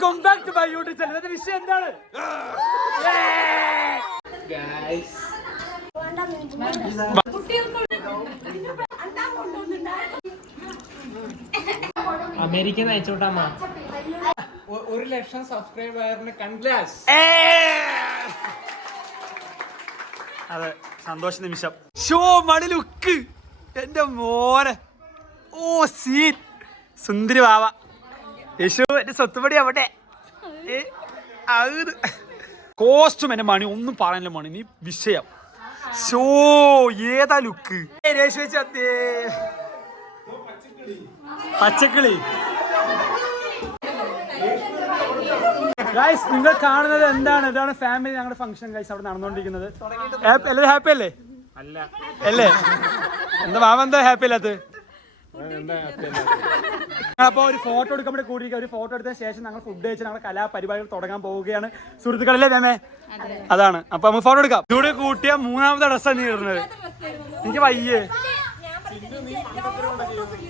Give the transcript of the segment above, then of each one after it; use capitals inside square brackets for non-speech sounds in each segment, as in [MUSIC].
Welcome back to my YouTube channel ഇന്നത്തെ വിഷയം എന്താണ്? അമേരിക്കൻ അയച്ചോട്ടാ ഒരു ലക്ഷം സബ്സ്ക്രൈബറിന് കൺഗ്ലാസ് അതെ സന്തോഷ നിമിഷം. Show money look. എന്റെ മോനെ. ഓ സീൻ. സുന്ദരി ബാവ യേശു എന്റെ സ്വത്തുപടി അവിടെ. കോസ്റ്റും എന്റെ മണി ഒന്നും പറയാനില്ല മണി നീ വിഷയം. ഷോ ഏതാ ലുക്ക് രേഷു ചത്തേ പച്ചക്കിളി. ഗൈസ് നിങ്ങൾ കാണുന്നത് എന്താണ്? ഇതാണ് ഫാമിലി ഞങ്ങളുടെ ഫംഗ്ഷൻ ഗൈസ് അവിടെ നടന്നുകൊണ്ടിരിക്കുന്നത്. ഹാപ്പി- എല്ലാവരും ഹാപ്പി അല്ലേ? അല്ല. അല്ലേ? എന്താ മാമ എന്താ ഹാപ്പി അല്ലാത്ത അപ്പൊ ഒരു ഫോട്ടോ എടുക്കാൻ വേണ്ടി കൂടിയിരിക്കുക ഒരു ഫോട്ടോ എടുത്ത ശേഷം ഞങ്ങൾ ഫുഡ് കഴിച്ച് ഞങ്ങൾ കലാപരിപാടികൾ തുടങ്ങാൻ പോവുകയാണ്. സുഹൃത്തുക്കളല്ലേ മേമേ? അതാണ്. അപ്പൊ നമ്മൾ ഫോട്ടോ എടുക്കാം. ഇവിടെ കൂട്ടിയ മൂന്നാമത്തെ ഡ്രസ്സാണ് നീ ഇടുന്നത്. എനിക്ക് വയ്യേ.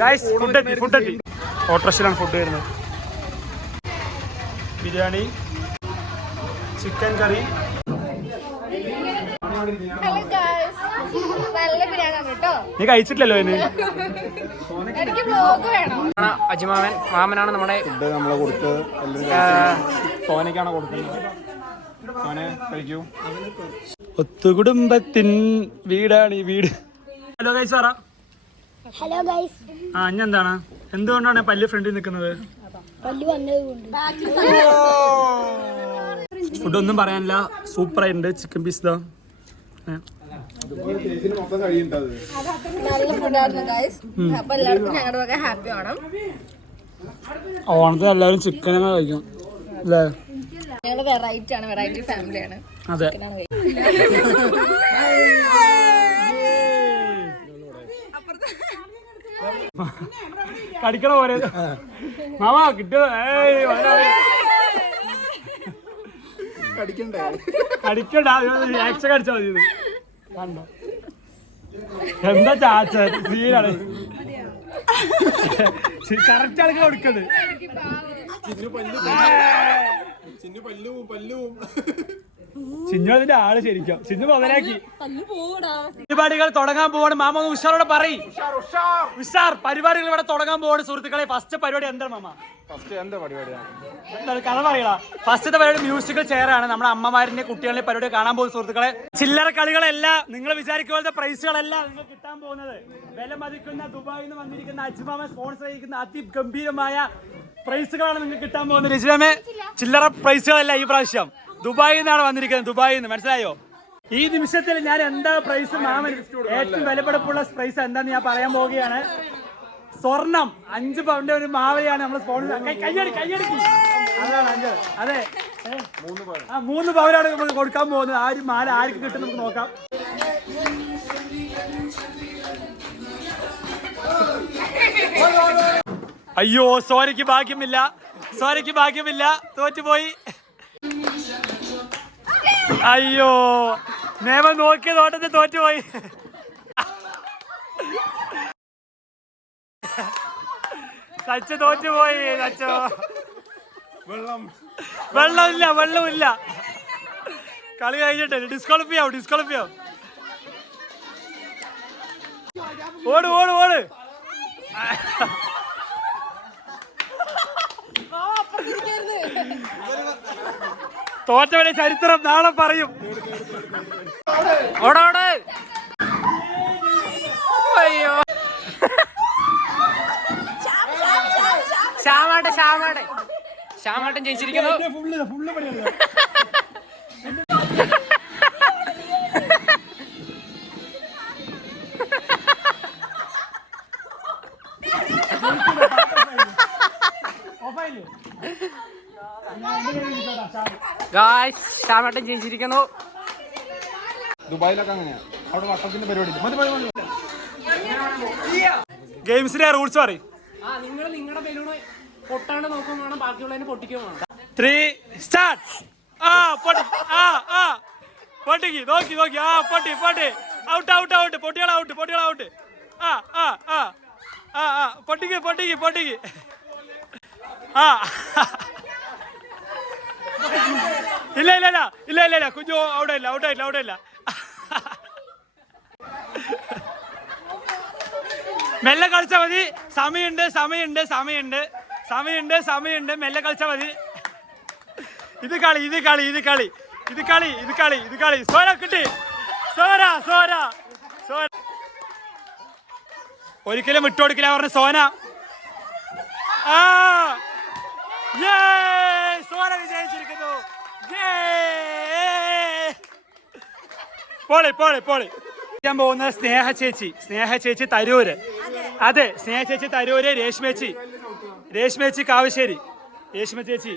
ഗായ്സ് ഫുഡ് എത്തി ഫുഡ് എത്തി ഓട്ടോറിക്ഷയിലാണ് ഫുഡ് വരുന്നത്. ബിരിയാണി ചിക്കൻ കറി നീ കഴിച്ചിട്ടില്ലല്ലോ അതിന് അജിമാമൻ മാമനാണ് നമ്മുടെ ഫുഡ് നമ്മളെ കൊടുത്തത് എല്ലാവരും സോനയ്ക്കാണ് കൊടുക്കുന്നത്? സോനെ കഴിക്കൂ. ഒത്തുകുടുംബത്തിൻ വീടാണ് ഈ വീട്. Hello guys Sara hello guys ആ ഞാൻ എന്താണ്? എന്തുകൊണ്ടാണ് പല്ല് ഫ്രണ്ടിൽ നിൽക്കുന്നത്? ഫുഡൊന്നും വന്നതുകൊണ്ട്. ഫുഡ് ഒന്നും പറയാനില്ല. സൂപ്പർ ആയിട്ടുണ്ട്. ചിക്കൻ പീസ് ദാ നല്ല ഫുഡായിരുന്നു ഗൈസ് അപ്പൊ എല്ലാവർക്കും ഞങ്ങളുടെ വക ഹാപ്പി ആവണം ഓണത്തിന് എല്ലാവരും ചിക്കൻ കഴിക്കും അല്ലേ ഞങ്ങൾ വെറൈറ്റി ആണ് വെറൈറ്റി ഫാമിലിയാണ് അതെ കടിക്കണ പോലെ. മാമാ കിട്ടിയത് കടിക്കണ്ട. കടിക്കണ്ടേ കടിക്കണ്ട ആക്ഷൻ കടിച്ചാൽ മതി. കണ്ടോ? എന്താ ചാച്ച സീനാണ്. കറക്റ്റ് ആൾക്ക് പല്ലും ചിന്നു അതിന്റെ ആൾ ശരിക്കും. ചിന്നു മുതലാക്കി. പരിപാടികൾ തുടങ്ങാൻ പോവാണ്. മാമ ഒന്ന് ഉഷാറോടെ പറയും. ഉഷാർ പരിപാടികൾ ഇവിടെ തുടങ്ങാൻ പോവാണ്. സുഹൃത്തുക്കളെ ഫസ്റ്റ് പരിപാടി എന്താണ് മാമ? ഫസ്റ്റ് എന്താ പരിപാടിയാണ് കഥ പറയണ ഫസ്റ്റത്തെ പരിപാടി മ്യൂസിക്കൽ ചെയർ ആണ്. നമ്മുടെ അമ്മമാരിന്റെ കുട്ടികളുടെ പരിപാടി കാണാൻ പോകുന്ന സുഹൃത്തുക്കളെ. ചില്ലറ കളികളല്ല നിങ്ങൾ വിചാരിക്കുന്ന പ്രൈസുകളല്ല നിങ്ങൾ കിട്ടാൻ പോകുന്നത്. വില മതിക്കുന്ന ദുബായിൽ നിന്ന് വന്നിരിക്കുന്ന അജ്മാമ സ്പോൺസർ ചെയ്തിരിക്കുന്ന അതിഗംഭീരമായ പ്രൈസുകളാണ് നിങ്ങൾക്ക് കിട്ടാൻ പോകുന്നത്. രജിതമേ ചില്ലറ പ്രൈസുകളല്ല ഈ പ്രാവശ്യം. ദുബായിൽ നിന്നാണ് വന്നിരിക്കുന്നത്. ദുബായിൽ നിന്ന് മനസ്സിലായോ? ഈ നിമിഷത്തിൽ ഞാൻ എന്താ പ്രൈസ് മാമൻ? ഏറ്റവും വിലപിടിപ്പുള്ള പ്രൈസ് എന്താന്ന് ഞാൻ പറയാൻ പോവുകയാണ്. സ്വർണം. അഞ്ച് പവന്റെ ഒരു മാവയാണ് നമ്മൾ സ്പോൺസർ കയ്യടി കയ്യടി അതാണ് അഞ്ച്. അതെ. ആ മൂന്ന് പവനാണ് നമ്മൾ കൊടുക്കാൻ പോകുന്നത്. ആ ഒരു മാല ആർക്ക് കിട്ടും നമുക്ക് നോക്കാം. അയ്യോ സോരയ്ക്ക് ഭാഗ്യമില്ല. സോരയ്ക്ക് ഭാഗ്യമില്ല. തോറ്റുപോയി. അയ്യോ നേമ നോക്കിയ തോട്ടത്തിൽ തോറ്റുപോയി. [LAUGHS] സച്ച തോറ്റുപോയി സച്ച. വെള്ളം. വെള്ളമില്ല വെള്ളമില്ല. കളി കഴിഞ്ഞിട്ട് ഡിസ്ക്വാളിഫൈ ആവും ഡിസ്ക്വാളിഫൈ ആവും ഓട് ഓട് ഓട്. തോറ്റവരെ ചരിത്രം നാളെ പറയും. ഓടോട് അയ്യോ. ശ്യാമാട്ടെ ശ്യാമാട്ടെ. ശ്യാമാട്ടൻ ജയിച്ചിരിക്കുന്നു. ശ്യാമാട്ടൻ ജയിച്ചിരിക്കുന്നു. ദുബായിലൊക്കെ അങ്ങനെയാ. അവിടെ വട്ടത്തിന്റെ പരിപാടി മതി മതി മതി. ഗെയിംസിന്റെ റൂൾസ് പറയും. ആ നിങ്ങൾ നിങ്ങളുടെ ബലൂണ് പൊട്ടാണ്ട് നോക്കും വേണം ബാക്കിയുള്ളതിന് പൊട്ടിക്കുകയും വേണം. ത്രീ സ്റ്റാർട്ട് ആ പൊട്ടി ആ ആ. പൊട്ടിക്ക് നോക്കി നോക്കി. ആ പൊട്ടി പൊട്ടി. ഔട്ട് ഔട്ട് ഔട്ട് പൊട്ടികൾ ഔട്ട് പൊട്ടികൾ ഔട്ട് ആ ആ ആ. ആ ആ. പൊട്ടിക്ക് പൊട്ടിക്ക് പൊട്ടിക്ക്. ആ. ഇല്ല ഇല്ല ഇല്ല. ഇല്ല ഇല്ല ഇല്ല. കുഞ്ഞു അവിടെ ഇല്ല അവിടെ ഇല്ല അവിടെ ഇല്ല മെല്ലെ കളിച്ചാൽ മതി. സമയമുണ്ട് സമയമുണ്ട് സമയമുണ്ട്. സമയമുണ്ട് സമയമുണ്ട്. മെല്ലെ കളിച്ചാൽ മതി. ഇത് കളി ഇത് കളി ഇത് കളി. ഇത് കളി ഇത് കളി ഇത് കളി. സോര കിട്ടി. സോര സോര സോര ഒരിക്കലും വിട്ടുകൊടുക്കില്ല പറഞ്ഞ സോന. ആ! സോന വിജയിച്ചിരിക്കുന്നു! പോളി പോളി പോളി. ഞാൻ പോകുന്നത് സ്നേഹ ചേച്ചി. സ്നേഹ ചേച്ചി തരൂര്. അതെ. സ്നേഹ ചേച്ചി തരൂര് രേഷ്മേച്ചി രേഷ്മേച്ചി കാവശ്ശേരി. രേഷ്മ ചേച്ചി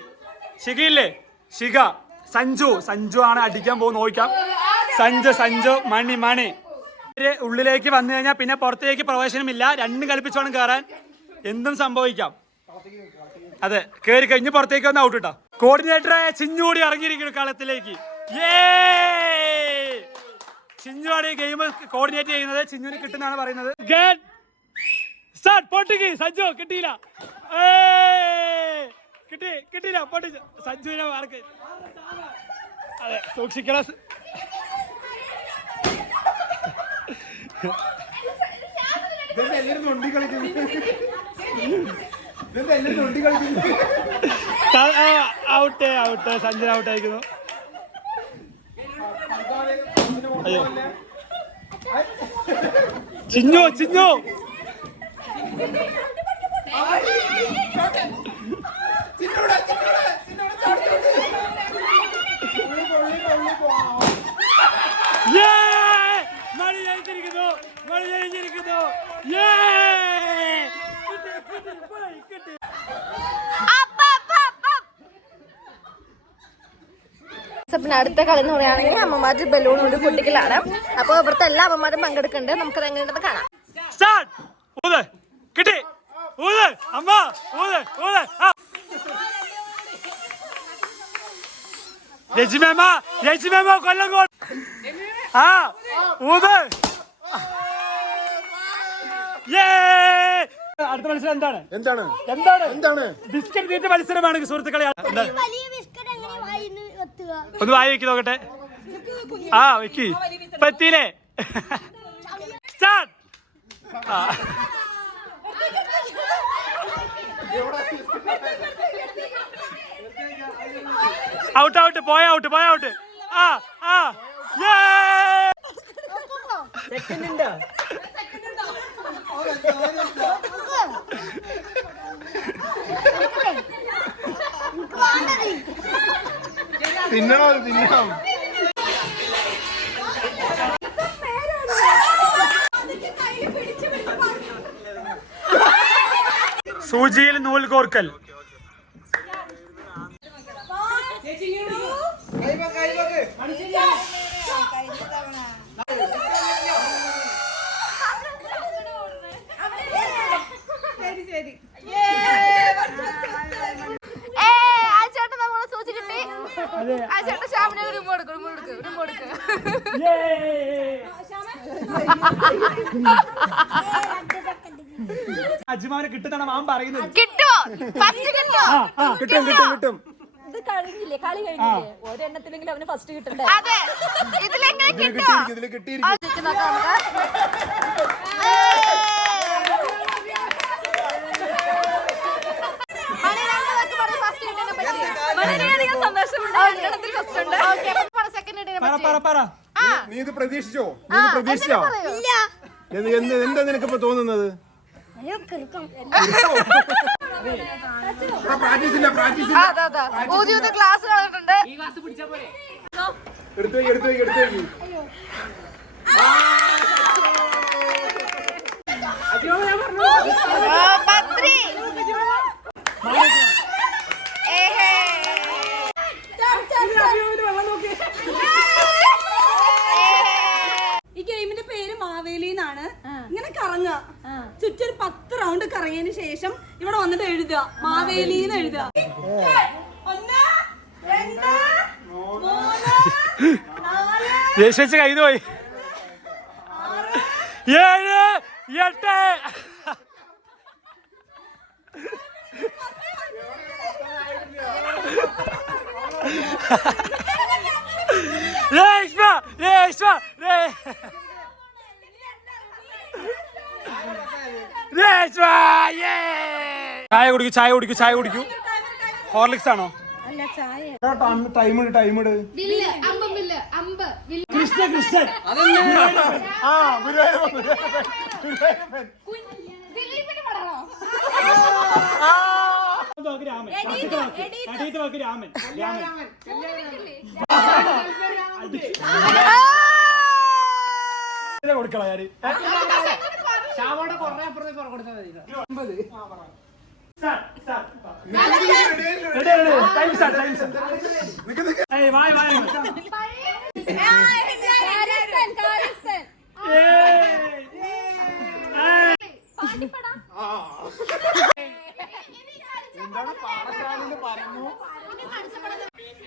ശിഖയില്ലേ? ശിഖ. സഞ്ജു. സഞ്ജു ആണ് അടിക്കാൻ പോകുന്ന നോക്കാം. സഞ്ജു സഞ്ജു മണി മണി. ഉള്ളിലേക്ക് വന്നു കഴിഞ്ഞാൽ പിന്നെ പുറത്തേക്ക് പ്രവേശനമില്ല. രണ്ടും കളിപ്പിച്ചോണം കയറാൻ എന്തും സംഭവിക്കാം. അതെ കേറി കഴിഞ്ഞ് പുറത്തേക്ക് വന്ന് ഔട്ട് ഇട്ടോ കോർഡിനേറ്ററായ ചിഞ്ഞൂടി ഇറങ്ങിയിരിക്കുന്നു കളത്തിലേക്ക്! ചിഞ്ഞുവാണ് ഈ ഗെയിം കോർഡിനേറ്റ് ചെയ്യുന്നത്. ചിഞ്ഞുവിന് കിട്ടുന്നതാണ് പറയുന്നത്. സ്റ്റാർട്ട് പൊട്ടിക്ക് സഞ്ജു കിട്ടിയില്ല! കിട്ടി കിട്ടിയില്ല പൊട്ടി. സഞ്ജുവിനെ മാർക്ക്. അതെ സൂക്ഷിക്കണം. ഔട്ട് ഔട്ട് സഞ്ജു ഔട്ട് ആയിരിക്കുന്നു. അയ്യോ. ചിഞ്ഞോ ചിഞ്ഞു പിന്നെ അടുത്ത കളി എന്ന് പറയുകയാണെങ്കിൽ അമ്മമാര് ബലൂൺ കൊണ്ട് പൊട്ടിക്കലാണ് അപ്പോൾ ഇവിടുത്തെ എല്ലാ അമ്മമാരും പങ്കെടുക്കുന്നുണ്ട്. നമുക്കത് എങ്ങനെയുണ്ടെന്ന് കാണാം. സ്റ്റാർട്ട് കിട്ടി. ഊത് അമ്മ ഊത് ഊത് രജിമേമ്മ രജിമേമ രജിമേമ കൊല്ലം കോൾ ആ ഊത്! അടുത്ത മത്സരം എന്താണ്? എന്താണ്? എന്താണ്? എന്താണ്? ബിസ്ക്കറ്റ് തീറ്റ മത്സരമാണ് സുഹൃത്തുക്കളെ. എന്താണ്? വലിയ ബിസ്ക്കറ്റ് എങ്ങനെ വായിന്ന് എത്തുക ഒന്ന് വായി വെക്കി നോക്കട്ടെ. ആ വെക്കി. പറ്റിയില്ലേ? സ്റ്റാർട്ട്. ഔട്ട് ഔട്ട് പോയ ഔട്ട് പോയ ഔട്ട്. ആ ആ! തിന്നണോ അത് സൂചിയിൽ നൂൽ കോർക്കൽ. ആ ചേട്ടൻ നമ്മളെ സൂചി [LAUGHS] [LAUGHS] കിട്ടി ആ ചേട്ടൻ ശ്യാമിനെ റിമോട്ട് കൊടുക്കും റിമോട്ട് കൊടുക്കും അജ്മാന് കിട്ടുന്നതാണ് മാം പറയുന്നത്. കിട്ടുമോ ഫസ്റ്റ് കിട്ടുമോ ആ ആ കിട്ടും കിട്ടും? കിട്ടും ഇത് കഴിഞ്ഞില്ലേ? കളി കഴിഞ്ഞില്ലേ? ഒരെണ്ണത്തിലെങ്കിലും അവന് ഫസ്റ്റ് കിട്ടണ്ടേ? അതെ. ഇതിലെങ്ങനെ കിട്ടുമോ കിട്ടിയിരിക്കും നോക്കാം നമുക്ക്. first പറ്റി. വളരെയധികം സന്തോഷമുണ്ട്. ഫസ്റ്റ് ഉണ്ട്. Okay, അപ്പൊ പറ second കിട്ടിയതിനെ പറ പറ്റി. പറ പറ. നീ ഇത് പ്രതീക്ഷിച്ചോ? നീ ഇത് പ്രതീക്ഷിച്ചോ. എന്ത് എന്ത് എന്താ നിനക്കിപ്പോ തോന്നുന്നത്? ഊതി ക്ലാസ് കളഞ്ഞിട്ടുണ്ട്. എടുത്തു എടുത്തു എടുത്തു പത്രി. എഴുതുക. മാവേലി എന്ന് എഴുതുക പോയി. ഏഴ് എട്ട്. രേഷ്മ രേഷ്മ രേ- രേഷ്മ yeah! ചായ കുടിക്കൂ ചായ കുടിക്കൂ ചായ കുടിക്കൂ. ഹോർലിക്സ് ആണോ? ടൈം ഇട് ടൈം ഇട്. ബില്ല് അമ്പ് ബില്ല് അമ്പ് ബില്ല്. കൃഷ്ണ കൃഷ്ണൻ. ആ രാമൻ രാമൻ കൊടുക്കളാ ഞാൻ. ഷാവോടെ കുറേ അപ്പുറത്തേക്ക് കൊടുത്താൽ മതി.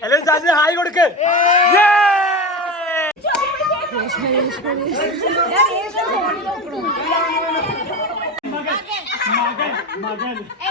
എല്ലാവരും ചാറ്റിന് ഹായ് കൊടുക്ക് മകൻ മകൻ മകൻ.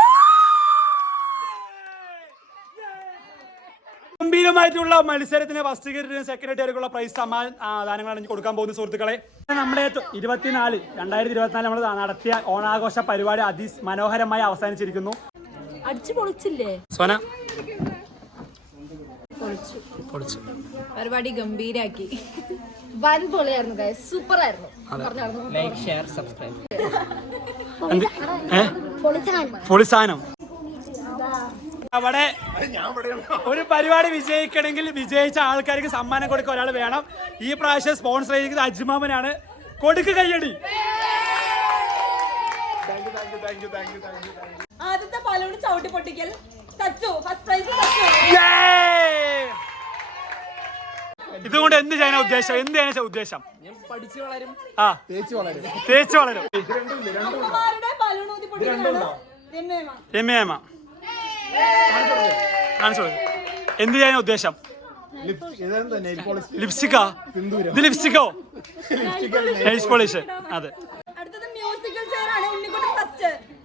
ഗംഭീരമായിട്ടുള്ള മത്സരത്തിന് ഫസ്റ്റ് ഗ്രേഡിനും സെക്കൻഡ് ഗ്രേഡിലേക്കുള്ള പ്രൈസ് സമ്മാനങ്ങളാണ് കൊടുക്കാൻ പോകുന്ന സുഹൃത്തുക്കളെ. നമ്മുടെ ഇരുപത്തിനാല് രണ്ടായിരത്തി ഇരുപത്തിനാല് നമ്മൾ നടത്തിയ ഓണാഘോഷ പരിപാടി അതിമനോഹരമായി അവസാനിച്ചിരിക്കുന്നു. അടിച്ചു പൊളിച്ചില്ലേ? സോന. പരിപാടി ഗംഭീരാക്കി. വൻ പൊളിയായിരുന്നു സൂപ്പർ ആയിരുന്നു പറഞ്ഞായിരുന്നു. ലൈക്ക് ഷെയർ സബ്സ്ക്രൈബ് എന്ത്? അവിടെ ഒരു പരിപാടി വിജയിക്കണമെങ്കിൽ വിജയിച്ച ആൾക്കാർക്ക് സമ്മാനം കൊടുക്കാൻ ഒരാൾ വേണം. ഈ പ്രാവശ്യം സ്പോൺസർ ചെയ്തിരിക്കുന്നത് അജ്മാമനാണ്. കൊടുക്ക് കയ്യടി. ആദ്യത്തെ പാലോട് ചവിട്ടി പൊട്ടിക്കൽ. Sachu first prize! ഇതുകൊണ്ട് എന്ത് ചെയ്യാനാ ഉദ്ദേശം? എന്ത് ചെയ്യാനാ ഉദ്ദേശം? ഞാൻ പഠിച്ചു വളരും. ആ. തേച്ച് വളരും. തേച്ച് എന്ത് ചെയ്യാൻ ഉദ്ദേശം? നെയിൽ ലിപ്സ്റ്റിക്കാ ഇത് ലിപ്സ്റ്റിക്കോ? Nice polish. അതെ. അടുത്തത്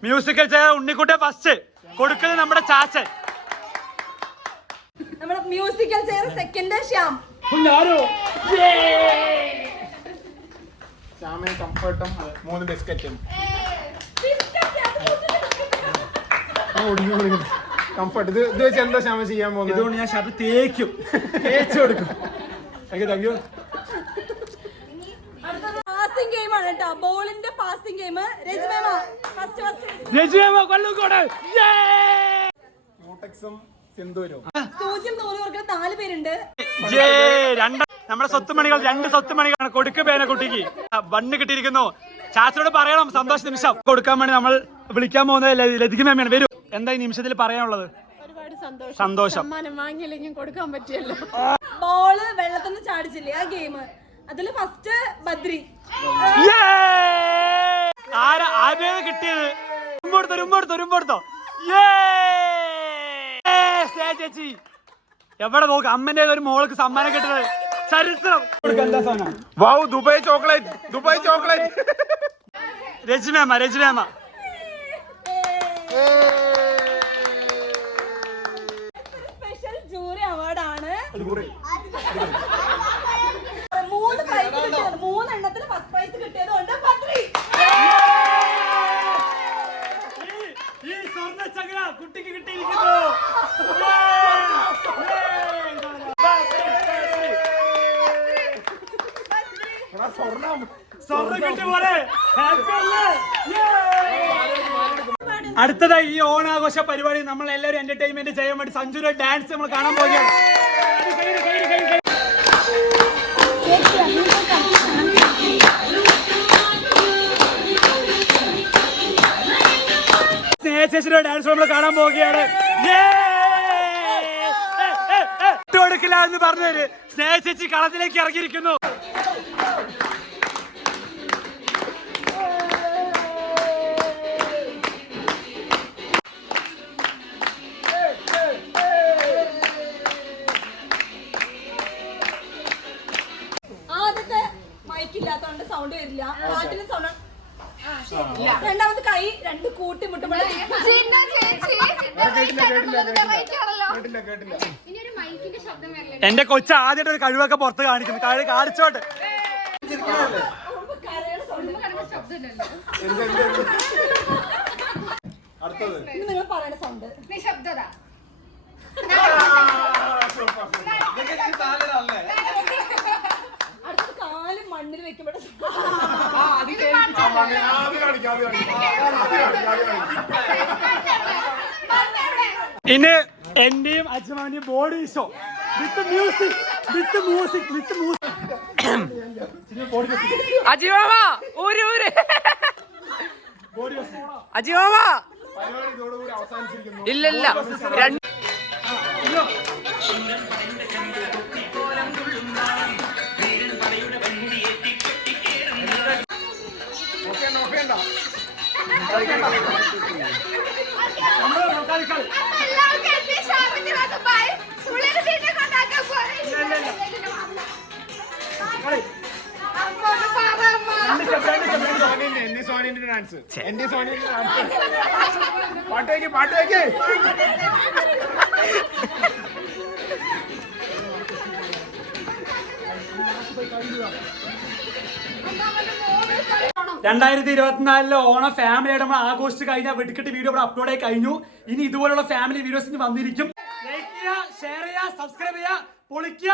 മ്യൂസിക്കൽ ചെയർ ഉണ്ണിക്കുട്ടെ ഫസ്റ്റ് കൊടുക്കുന്നത് നമ്മുടെ ചാച്ചൻ. നമ്മുടെ മ്യൂസിക്കൽ ചെയർ സെക്കൻഡ് ശ്യാം. കംഫർട്ടും മൂന്ന് ബിസ്ക്കറ്റും കംഫർട്ട് ഇത് ഇത് വെച്ച് എന്താ ശ്യാമ ചെയ്യാൻ പോകുന്നത്? ഇതുകൊണ്ട് ഞാൻ ഷർട്ട് തേക്കും. തേച്ചു കൊടുക്കും. Thank you thank you passing game ആണ് കേട്ടോ ബോളിന്റെ പാസിംഗ് ഗെയിം രജമേമ ഫസ്റ്റ് മോട്ടക്സും സൂചിയും നാല് പേരുണ്ട്. രണ്ട് നമ്മുടെ സ്വത്തുമണികൾ രണ്ട് സ്വത്തുമണികളാണ് കൊടുക്ക് പേന കുട്ടിക്ക്. വണ്ണ് ബണ്ണ് കിട്ടിയിരിക്കുന്നു. ചാച്ചനോട് പറയണം. സന്തോഷ നിമിഷം. കൊടുക്കാൻ വേണ്ടി നമ്മൾ വിളിക്കാൻ പോകുന്നത് ലതിക മേമയാണ്. വരൂ. എന്താ ഈ നിമിഷത്തിൽ പറയാനുള്ളത്? സന്തോഷം. ബോൾ വെള്ളത്തിൽ നിന്ന് ചാടിച്ചില്ലേ ആ ഗെയിം അതിൽ ഫസ്റ്റ് ബദ്രി! ആരാ ആദ്യം കിട്ടിയത്? ഉമ്പോടുത്തോ ഉമ്പോടുത്തോ ഉമ്പോടുത്തോ ചേച്ചി. എവിടെ നോക്ക്? അമ്മന്റെ ഒരു മോൾക്ക് സമ്മാനം കിട്ടുന്നത്. ചരിത്രം. കൊടുക്കാൻ എന്താ സാധനം wow Dubai chocolate Dubai chocolate രജിമേമ രജുമേമ മൂന്ന് പ്രൈസ് കിട്ടിയത് മൂന്നെണ്ണത്തിന് ഫസ്റ്റ് പ്രൈസ് കിട്ടിയത് കൊണ്ട് ബദ്രി ഈ സ്വർണ ചകര കുട്ടിക്ക് കിട്ടിയിരിക്കുന്നു. സ്വർണം സ്വർണം കിട്ടിയ പോലെ? അടുത്തതായി ഈ ഓണാഘോഷ പരിപാടി നമ്മൾ എല്ലാവരും എന്റർടൈൻമെന്റ് ചെയ്യാൻ വേണ്ടി സഞ്ജുര ഡാൻസ് നമ്മൾ കാണാൻ പോവുകയാണ്. സ്നേഹശേഷിയുടെ ഡാൻസ് നമ്മൾ കാണാൻ പോവുകയാണ്. കൊടുക്കില്ല എന്ന് പറഞ്ഞവര് സ്നേഹിച്ച് കളത്തിലേക്ക് ഇറങ്ങിയിരിക്കുന്നു. എന്റെ കൊച്ചു ആദ്യമായിട്ട് ഒരു കഴിവൊക്കെ പുറത്ത് കാണിക്കുന്നു. കഴിവ് കാണിച്ചോട്ടെ. മണ്ണിൽ വെക്കുമ്പോഴേ ഇനി എന്റെയും അജ്മാന്റെയും body show with music with music with music അജിമാമ ഊര് ഊര്. അവസാനിച്ചിരിക്കുന്നു ഇല്ലല്ല രണ്ട് ഉണ്ടോ സോനിന്റെ രണ്ടായിരത്തി ഇരുപത്തിനാലിലെ ഓണം ഫാമിലിയായിട്ട് നമ്മൾ ആഘോഷിച്ച് കഴിഞ്ഞ വെടിക്കെട്ട് വീഡിയോ ഇവിടെ അപ്ലോഡ് ആയി കഴിഞ്ഞു. ഇനി ഇതുപോലുള്ള ഫാമിലി വീഡിയോസ് ഇനി വന്നിരിക്കും. ലൈക്ക് ചെയ്യുക ഷെയർ ചെയ്യുക സബ്സ്ക്രൈബ് ചെയ്യുക. പൊളിക്കുക!